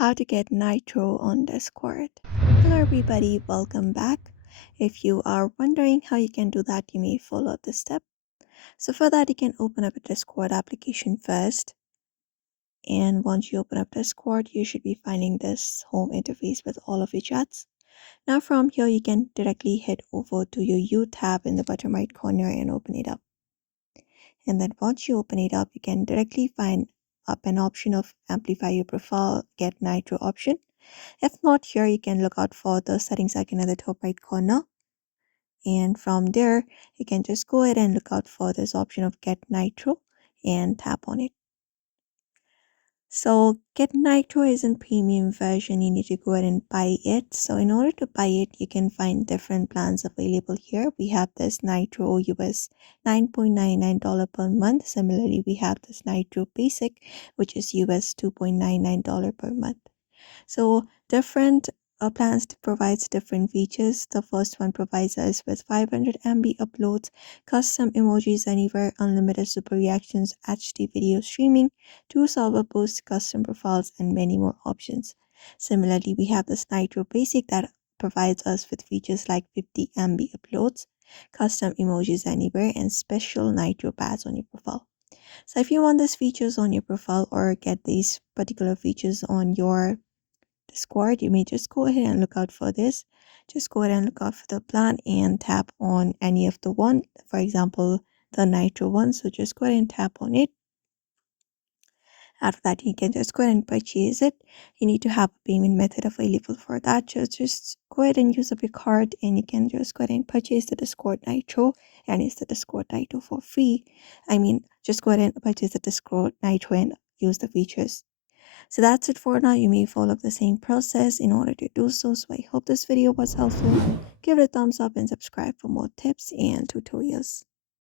How to get Nitro on Discord. Hello everybody, welcome back. If you are wondering how you can do that, you may follow this step. So for that, you can open up a Discord application first. And once you open up Discord, you should be finding this home interface with all of your chats. Now from here, you can directly head over to your U tab in the bottom right corner and open it up. And then once you open it up, you can directly find up an option of amplify your profile, get Nitro option. If not here, you can look out for the settings icon at the top right corner. And from there, you can just go ahead and look out for this option of Get Nitro and tap on it. So Get Nitro is in premium version. You need to go ahead and buy it. So in order to buy it, you can find different plans available here. We have this Nitro US $9.99 per month. Similarly, we have this Nitro Basic, which is US $2.99 per month. So different plans provides different features. The first one provides us with 500 MB uploads, custom emojis anywhere, unlimited super reactions, HD video streaming, 2 server posts, custom profiles, and many more options. Similarly, we have this Nitro Basic that provides us with features like 50 MB uploads, custom emojis anywhere, and special Nitro pads on your profile. So if you want these features on your profile or get these particular features on your Discord, you may just go ahead and look out for this. Just go ahead and look out for the plan and tap on any of the one, for example, the Nitro one. So just go ahead and tap on it. After that, you can just go ahead and purchase it. You need to have a payment method available for that. Just go ahead and use up your card and you can just go ahead and purchase the Discord Nitro, and it's the Discord Nitro for free. Just go ahead and purchase the Discord Nitro and use the features. So that's it for now. You may follow the same process in order to do so. So I hope this video was helpful. Give it a thumbs up and subscribe for more tips and tutorials.